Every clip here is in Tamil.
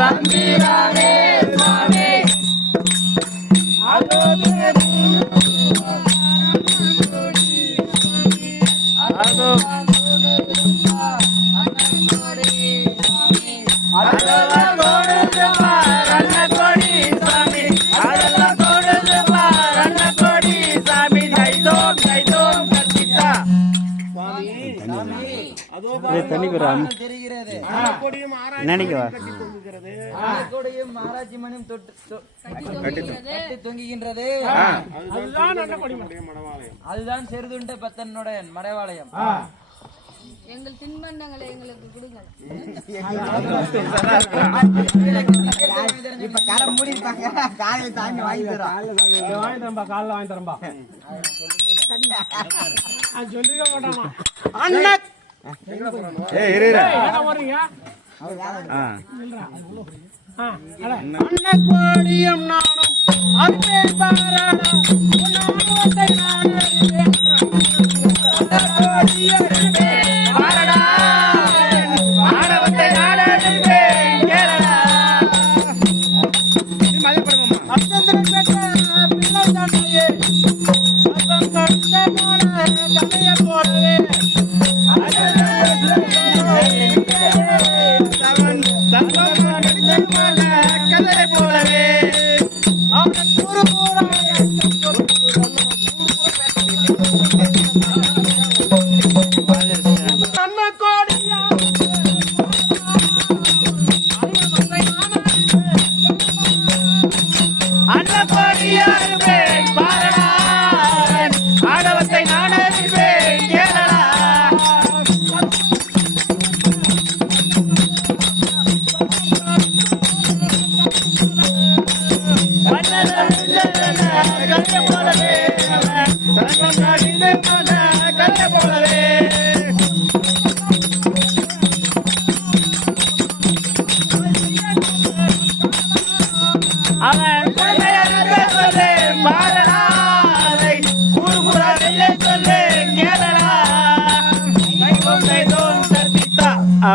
தம்பிரானே சுவாமி அதுதான் செருதுண்ட பத்தனுடைய மடைவாளையம். எங்கள் தின்பண்டங்களை எங்களுக்கு கொடுங்கள். இப்ப கடை மூடிப்பாங்க, காலையில தாண்டி வாங்கி தரம்பா, காலைல வாங்கி தரம்பா. சொல்லிக்க மாட்டானா அண்ணா கோடியும் நானும் அன்பே பாராடா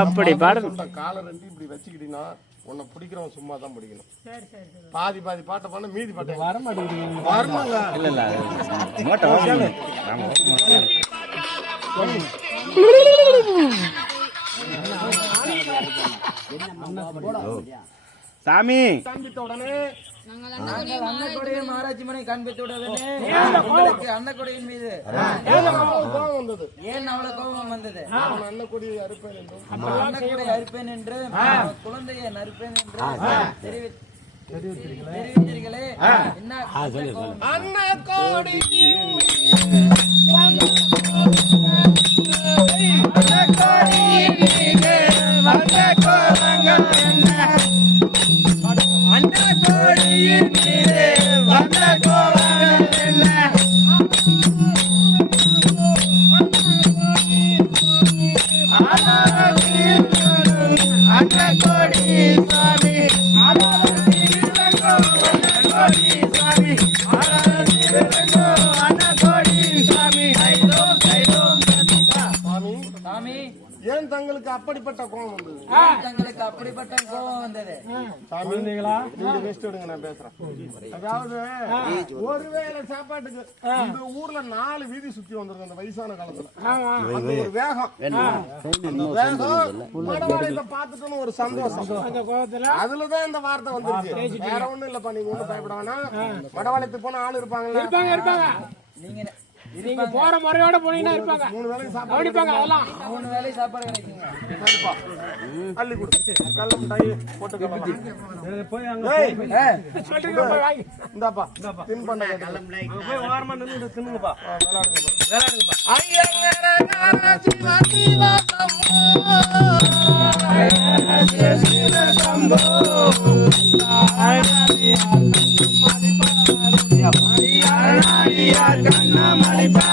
அப்படி பாடு. காலை ரெண்டு இப்படி வச்சுக்கிட்டீங்கன்னா உன்னை பிடிக்கிறவன் சும்மா தான் பிடிக்கணும். பாதி பாதி பாட்டை பண்ண மீதி பாட்டை வர மாட்டேங்குது. வரமாங்க இல்ல இல்ல சாமி உடனே மகாராஜி மனை காண்பித்துடனே அன்னக்கொடையின் மீது கோபம் வந்தது. ஏன் அவ்வளவு கோபம் வந்தது? அன்னக்கொடி அறுப்பேன் என்றும் அன்னக்கொடை அறுப்பேன் என்று குழந்தையை நறுப்பேன் என்று தெரிவித்தீர்களே, என்ன அன்னக்கொடி ஏன் தங்களுக்கு அப்படிப்பட்ட கோபம் வந்தது? தங்களுக்கு அப்படிப்பட்ட கோபம் வந்தது. நீங்க ரெஸ்ட் எடுங்க, நான் பேசுறேன். அதாவது ஒருவேளை சாப்பாட்டுக்கு இந்த ஊர்ல 4 வீதி சுத்தி வந்திருக்கு அந்த வயசான காலத்துல. அந்த ஒரு வேகம் மடவாளையத்தை பார்த்துட்டோன்னு ஒரு சந்தோஷம், அதுலதான் இந்த வார்த்தை வந்துருச்சு. வேற ஒண்ணும் இல்லப்பா, நீங்க ஒண்ணும் பயப்பட வேணாம். மடவாளையத்துக்கு போன ஆள் இருப்பாங்கல்ல, நீங்க போற முறையோட போனீங்கன்னா இருப்பாங்க. 3 வேளையும் சாப்பாடு இருப்பாங்க. அதெல்லாம் 3 வேளை சாப்பாடு கிடைக்குங்க. சரிப்பா, அள்ளி கொடு. கல்ல மிட்டாய் போட்டு போய் அங்க சொல்றீங்க, போய் வாங்கி இந்தாப்பா தின் பண்ண கல்ல மிட்டாய் போய் ஓரமா நின்னு தின்னுங்கப்பா. விளையாடுங்கப்பா. ஐயங்கர சிவா சிவா சம்போ கண்ண மணிப்பா